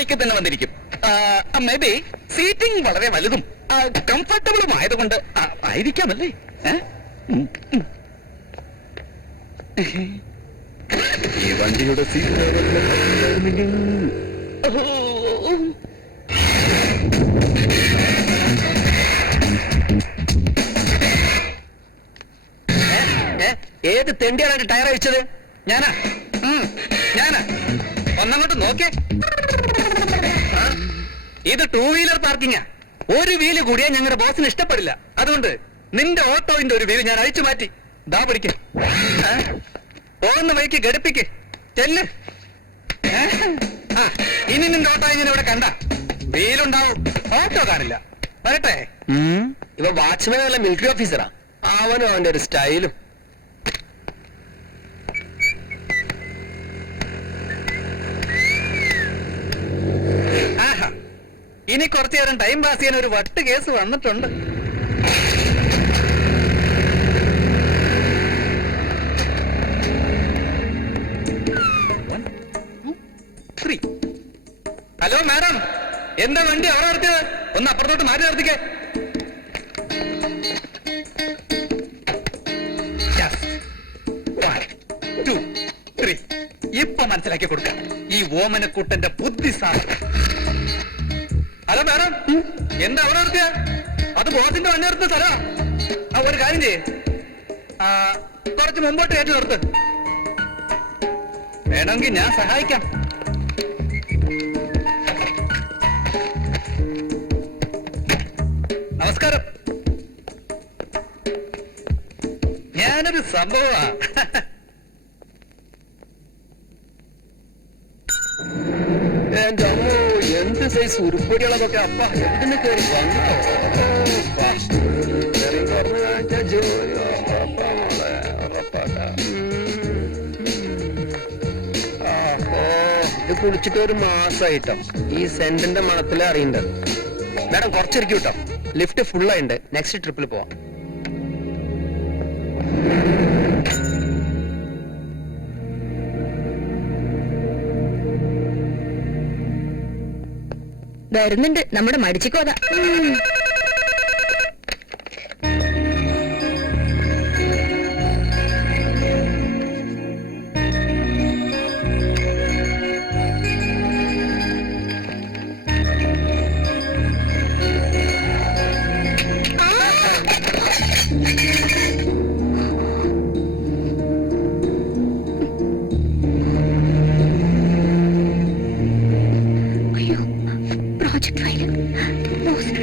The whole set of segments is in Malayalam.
ബൈക്കിൽ തന്നെ വന്നിരിക്കും. മേ ബി സീറ്റിംഗ് വളരെ വലുതും കംഫർട്ടബിളും ആയതുകൊണ്ട് ആയിരിക്കാമല്ലേ? ഈ വണ്ടിയുടെ സീറ്റ് ഏത് തെണ്ടിയാണ് ടയർ അഴിച്ചത്? ഞാനാ. ഒന്നങ്ങോട്ട് നോക്കേ. ഇത് 2 വീലർ പാർക്കിങ്ങാ. ഒരു വീല് കൂടിയാ ഞങ്ങളുടെ ബോസിന് ഇഷ്ടപ്പെടില്ല. അതുകൊണ്ട് നിന്റെ ഓട്ടോന്റെ ഒരു വീല് ഞാൻ അഴിച്ചു മാറ്റി. ദാ പിടിക്ക്. പോകുന്ന വഴിക്ക് ഘടിപ്പിക്ക്. ചെല്ല്. ഇനി നിന്റെ ഓട്ടോ ഇങ്ങനെ ഇവിടെ കണ്ട വീലുണ്ടാവും, ഓട്ടോ കാണില്ല. വരട്ടെ. ഇവ വാച്ച്മാൻ അല്ല, മിലിറ്ററി ഓഫീസറാ. അവനും അവന്റെ ഒരു സ്റ്റൈലും. ഇനി കുറച്ചു നേരം ടൈം പാസ് ചെയ്യാൻ ഒരു വട്ട് കേസ് വന്നിട്ടുണ്ട്. ഹലോ മാഡം, എന്താ വണ്ടി അവിടെ നിർത്തിയത്? ഒന്ന് അപ്പുറത്തോട്ട് മാറ്റി നിർത്തിക്കേ. ഇപ്പൊ മനസ്സിലാക്കി കൊടുക്കാം ഈ ഓമനക്കൂട്ടന്റെ ബുദ്ധിസാധനം. ഹലോ മാഡം, എന്താ അവിടെ നിർത്തിയ? അത് ബോസിന്റെ വണ്ടി നിർത്തുന്ന സ്ഥലമാ. ഒരു കാര്യം ചെയ്യേ, കുറച്ച് മുമ്പോട്ട് കയറ്റി നിർത്ത്. വേണമെങ്കിൽ ഞാൻ സഹായിക്കാം. നമസ്കാരം. ഞാനൊരു സംഭവമാ. എന്റെ അമ്മോ, എന്ത് സൈസ് ഉരുപ്പടികളൊക്കെ അപ്പ എന്തിന് കയറി വന്നോ? ഇത് കുളിച്ചിട്ട് ഒരു മാസമായിട്ടോ. ഈ സെന്റിന്റെ മണത്തിലെ അറിയണ്ടത്. മാഡം കുറച്ചിരിക്കും കേട്ടോ, ലിഫ്റ്റ് ഫുള്ളായിണ്ട്. നെക്സ്റ്റ് ട്രിപ്പിൽ പോവാം. വരുന്നുണ്ട് നമ്മുടെ മടിച്ചിക്കോത.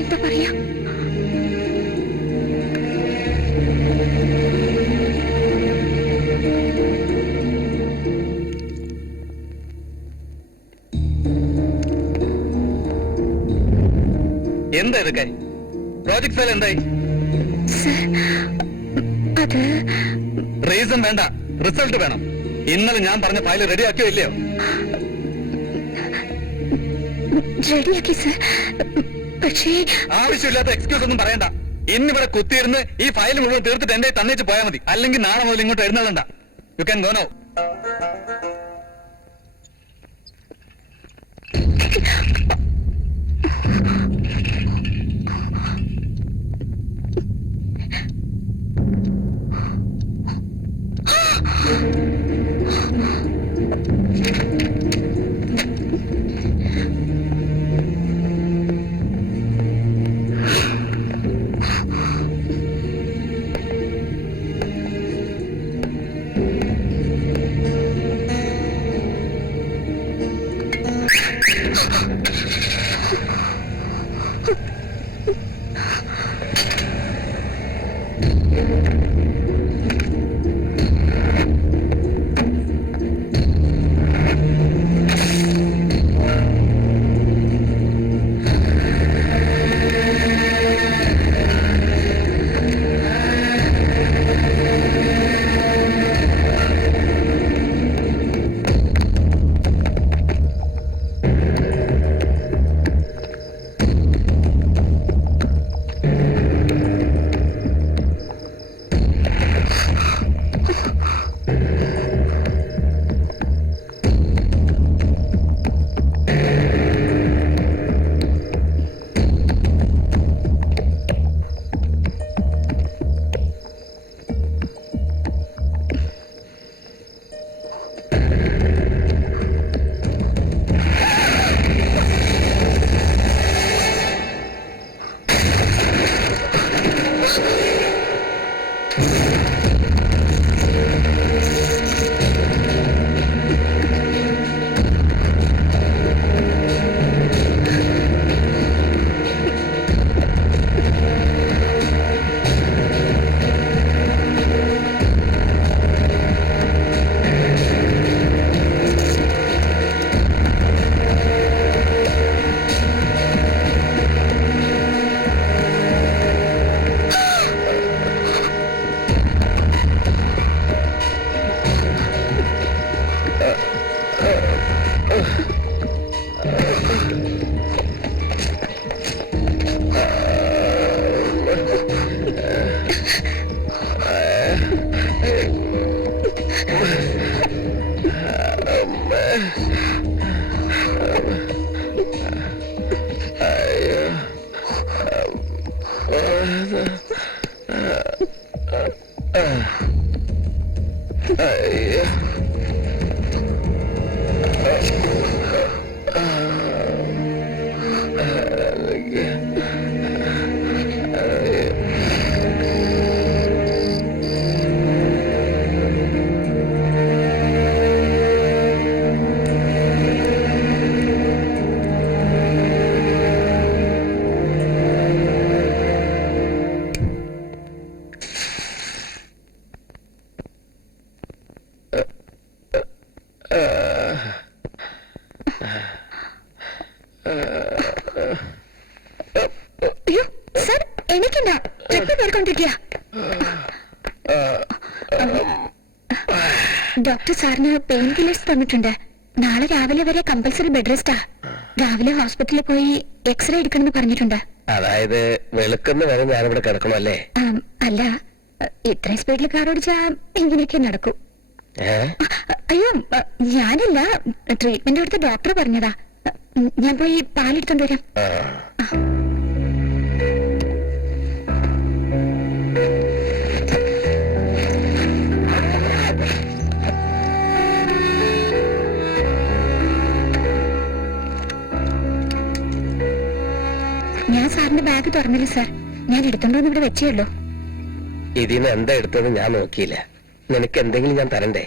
എന്താ പറയാ? എന്താ ഇതൊക്കെ? പ്രോജക്ട് ഫയൽ എന്തായി? അത് റീസൺ വേണ്ട, റിസൾട്ട് വേണം. ഇന്നലെ ഞാൻ പറഞ്ഞ ഫയൽ റെഡിയാക്കിയോ ഇല്ലയോ? റെഡിയാക്കി സർ. പക്ഷേ ആവശ്യമില്ലാത്ത എക്സ്ക്യൂസ് ഒന്നും പറയണ്ട. ഇന്നിവിടെ കുത്തിയിരുന്ന് ഈ ഫയൽ മുഴുവൻ തീർത്തിട്ട് എന്റെ തന്നേച്ച് പോയാൽ മതി. അല്ലെങ്കിൽ നാളെ മുതൽ ഇങ്ങോട്ട് എഴുന്നേണ്ട. You can go now. അയ്യോ സർ എനിക്കെന്താ ട്രിപ്പ് പേർക്കൊണ്ടിരിക്കുക. ഡോക്ടർ സാറിന് പെയിൻ കില്ലേഴ്സ് തന്നിട്ടുണ്ട്. നാളെ രാവിലെ വരെ കമ്പൽസറി ബെഡ് റെസ്റ്റാ. രാവിലെ ഹോസ്പിറ്റലിൽ പോയി എക്സ്റേ എടുക്കണമെന്ന് പറഞ്ഞിട്ടുണ്ട്. അതായത് വെളുക്കുന്ന വരെ ഞാനിവിടെ കിടക്കണം അല്ലേ? അല്ല, ഇത്രയും സ്പീഡിൽ കാർ ഓടിച്ചാ ഇങ്ങനെയൊക്കെ നടക്കൂ. അയ്യോ ഞാനല്ല, ട്രീറ്റ്മെന്റ് എടുത്ത ഡോക്ടർ പറഞ്ഞതാ. ഞാൻ പോയി പാലെടുത്തോണ്ട് വരാം. ഞാൻ സാറിന്റെ ബാഗ് തുറന്നില്ല സാർ. ഞാൻ എടുത്തോണ്ടോന്ന് ഇവിടെ വെച്ചേ ഉള്ളൂ. ഇതിന്ന് എന്താ എടുത്തത് ഞാൻ നോക്കിയില്ല. നിനക്ക് എന്തെങ്കിലും ഞാൻ തരണ്ടേ?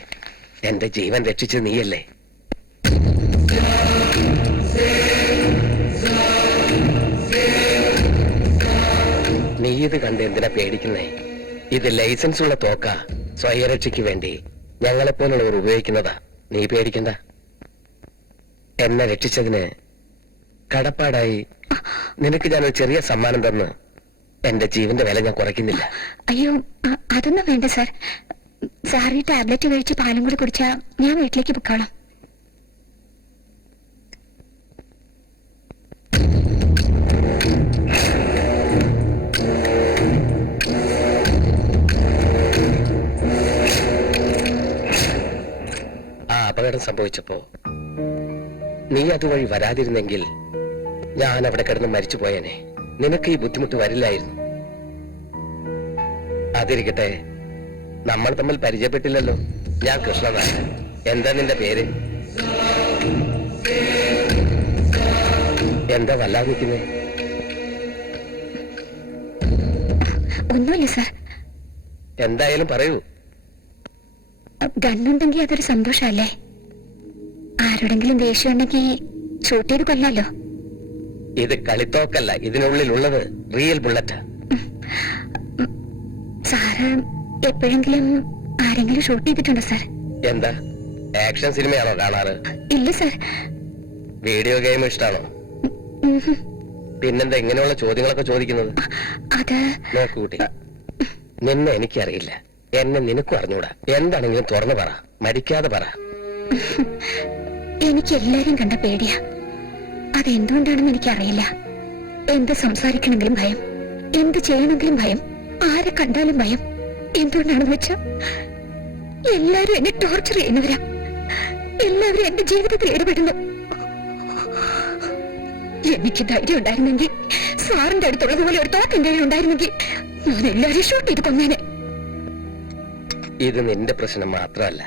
എന്റെ ജീവൻ രക്ഷിച്ചത് നീയല്ലേ? നീ ഇത് കണ്ട് എന്തിനാ പേടിക്കുന്നേ? ഇത് ലൈസൻസ് ഉള്ള തോക്ക. സ്വയരക്ഷയ്ക്ക് വേണ്ടി ഞങ്ങളെപ്പോലുള്ളവർ ഉപയോഗിക്കുന്നതാ. നീ പേടിക്കണ്ട. എന്നെ രക്ഷിച്ചതിന് കടപ്പാടായി നിനക്ക് ഞാനൊരു ചെറിയ സമ്മാനം തന്ന് എന്റെ ജീവന്റെ വില ഞാൻ കുറയ്ക്കുന്നില്ല. അയ്യോ അതൊന്നും വേണ്ട സാർ. സാർ ഈ ടാബ്ലറ്റ് കഴിച്ച് പാലും കൂടി കുടിച്ചാ ഞാൻ വീട്ടിലേക്ക് പൊക്കോളാം. ആ അപകടം സംഭവിച്ചപ്പോ നീ അതുവഴി വരാതിരുന്നെങ്കിൽ ഞാൻ അവിടെ കിടന്ന് മരിച്ചു പോയേനെ. നിനക്ക് ഈ ബുദ്ധിമുട്ട് വരില്ലായിരുന്നു. അതിരിക്കട്ടെ, നമ്മൾ തമ്മിൽ പരിചയപ്പെട്ടില്ലല്ലോ. ഞാൻ കൃഷ്ണനാണ്. എന്താ നിന്റെ പേര്? എന്താ വല്ലാതെ നിൽക്കുന്നേ? ഒന്നുമില്ല സാർ. എന്തായാലും പറയൂ. ഗണ്ണുണ്ടെങ്കിൽ അതൊരു സന്തോഷല്ലേ. ആരോടെങ്കിലും ദേഷ്യം ഉണ്ടെങ്കിൽ ഷൂട്ട് ചെയ്ത് കൊല്ലാലോ. ഇത് കളിത്തോക്കല്ല, ഇതിനുള്ളിലുള്ളത് റിയൽ ബുള്ളറ്റാ. സാറ് എപ്പോഴെങ്കിലും ആരെങ്കിലും ഷൂട്ട് ചെയ്തിട്ടുണ്ടോ സാർ? എന്താ ആക്ഷൻ സിനിമയാണോ കാണാറ്? ഇല്ല സാർ. വീഡിയോ ഗെയിം ഇഷ്ടാണോ? പിന്നെന്താ ഇങ്ങനെയുള്ള ചോദ്യങ്ങളൊക്കെ ചോദിക്കുന്നത്? അത് നോക്കൂട്ടി, നിന്നെ എനിക്കറിയില്ല, എന്നെ നിനക്കും അറിഞ്ഞൂടാ. എന്താണെങ്കിലും തുറന്നു പറ, മരിക്കാതെ പറ. എനിക്ക് എല്ലാരും കണ്ട പേടിയാ. അതെന്തുകൊണ്ടാണെന്ന് എനിക്കറിയില്ല. എന്ത് സംസാരിക്കണമെങ്കിലും ഭയം, എന്ത് ചെയ്യണമെങ്കിലും ഭയം, ആരെ കണ്ടാലും ഭയം. എന്തുകൊണ്ടാണെന്ന് വെച്ചാ എല്ലാരും എന്നെ ടോർച്ചർ ചെയ്യുന്നവരാ. എല്ലാവരും എന്റെ ജീവിതത്തിൽ ഇടപെടുന്നു. എനിക്ക് ധൈര്യം ഉണ്ടായിരുന്നെങ്കിൽ, സാറിന്റെ അടുത്തുള്ളതുപോലെ ഒരു തോക്ക് എന്റെ ഉണ്ടായിരുന്നെങ്കിൽ ഞാൻ എല്ലാവരും ഷൂട്ട് ചെയ്ത് കൊന്നേനെ. ഇത് നിന്റെ പ്രശ്നം മാത്രമല്ല,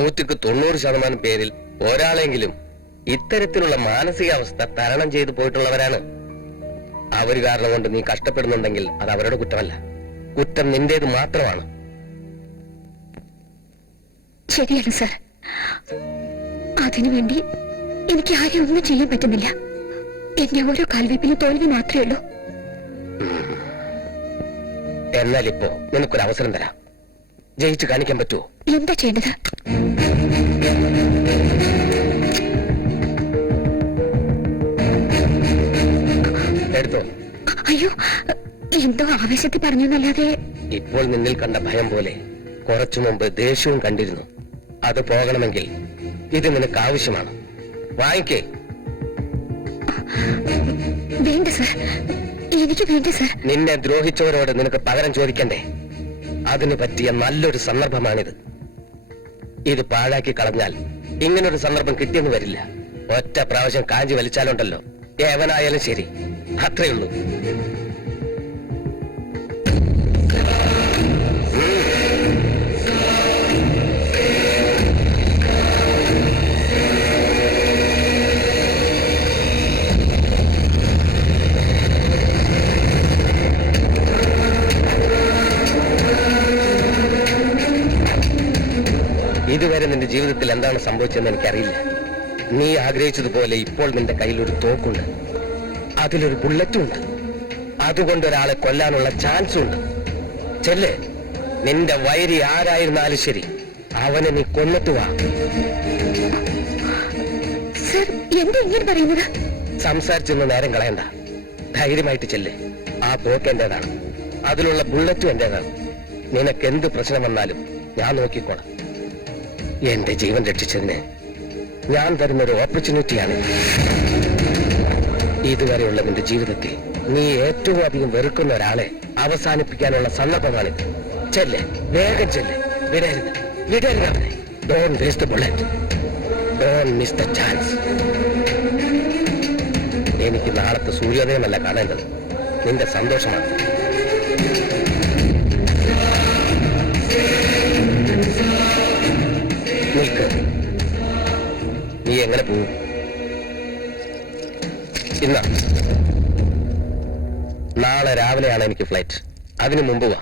190% പേരിൽ ഒരാളെങ്കിലും ഇത്തരത്തിലുള്ള മാനസികാവസ്ഥ തരണം ചെയ്തു പോയിട്ടുള്ളവരാണ്. അവര് കാരണം കൊണ്ട് നീ കഷ്ടപ്പെടുന്നുണ്ടെങ്കിൽ അത് അവരുടെ കുറ്റമല്ല, കുറ്റം നിന്റേത് മാത്രമാണ്. ശരിയാണ് സാർ. അതിനുവേണ്ടി എനിക്ക് ആരും ഒന്നും ചെയ്യാൻ പറ്റുന്നില്ല. എന്റെ ഓരോ കാൽവെപ്പിലും തോൽവി മാത്രമേ ഉള്ളൂ. എന്നാൽ ഇപ്പോ നിനക്കൊരു അവസരം തരാം. ജയിച്ചു കാണിക്കാൻ പറ്റുമോ? എന്താ ചെയ്യേണ്ടത്? എടുത്തോ. അയ്യോ, എന്തോ ആവേശത്തിൽ പറഞ്ഞെന്നല്ലാതെ. ഇപ്പോൾ നിന്നിൽ കണ്ട ഭയം പോലെ കുറച്ചു മുമ്പ് ദേഷ്യവും കണ്ടിരുന്നു. അത് പോകണമെങ്കിൽ ഇത് നിനക്ക് ആവശ്യമാണ്. വാങ്ങിക്കേ. വേണ്ട സർ, എനിക്ക് വേണ്ട സർ. നിന്നെ ദ്രോഹിച്ചവരോട് നിനക്ക് പകരം ചോദിക്കണ്ടേ? അതിന് പറ്റിയ നല്ലൊരു സന്ദർഭമാണിത്. ഇത് പാഴാക്കി കളഞ്ഞാൽ ഇങ്ങനൊരു സന്ദർഭം കിട്ടിയെന്ന് വരില്ല. ഒറ്റ പ്രാവശ്യം കാഞ്ചി വലിച്ചാലുണ്ടല്ലോ, ഏവനായാലും ശരി, അത്രേ ഉള്ളൂ. ഇതുവരെ നിന്റെ ജീവിതത്തിൽ എന്താണ് സംഭവിച്ചതെന്ന് എനിക്കറിയില്ല. നീ ആഗ്രഹിച്ചതുപോലെ ഇപ്പോൾ നിന്റെ കയ്യിൽ ഒരു തോക്കുണ്ട്, അതിലൊരു ബുള്ളറ്റും ഉണ്ട്. അതുകൊണ്ട് ഒരാളെ കൊല്ലാനുള്ള ചാൻസും ഉണ്ട്. ചെല്ല്, നിന്റെ വൈരി ആരായിരുന്നാലും ശരി, അവനെ നീ കൊന്നിട്ട് വാ. സർ, എന്താ ഇങ്ങനെ പറയുന്നത്? സംസാരിച്ചൊന്നും നേരം കളയണ്ട, ധൈര്യമായിട്ട് ചെല്ല്. ആ തോക്ക് എന്റേതാണ്, അതിലുള്ള ബുള്ളറ്റും എന്റേതാണ്. നിനക്ക് എന്ത് പ്രശ്നം വന്നാലും ഞാൻ നോക്കിക്കോളാം. എന്റെ ജീവൻ രക്ഷിച്ചതിന് ഞാൻ തരുന്നൊരു ഓപ്പർച്യൂണിറ്റിയാണ്. ഇതുവരെയുള്ള നിന്റെ ജീവിതത്തിൽ നീ ഏറ്റവും അധികം വെറുക്കുന്ന ഒരാളെ അവസാനിപ്പിക്കാനുള്ള സന്ദർഭമാണിത്. ചെല്ല്, വേഗം ചെല്ല്, വിടരുത്, വിടരുത് അവനെ. Don't waste the bullet, don't miss the chance. എനിക്ക് നാളത്തെ സൂര്യോദയമല്ല കാണേണ്ടത്, നിന്റെ സന്തോഷമാണ്. നിൽക്ക്, നീ എങ്ങനെ പോകും? നാളെ രാവിലെയാണ് എനിക്ക് ഫ്ലൈറ്റ്. അതിനു മുമ്പ് വാ.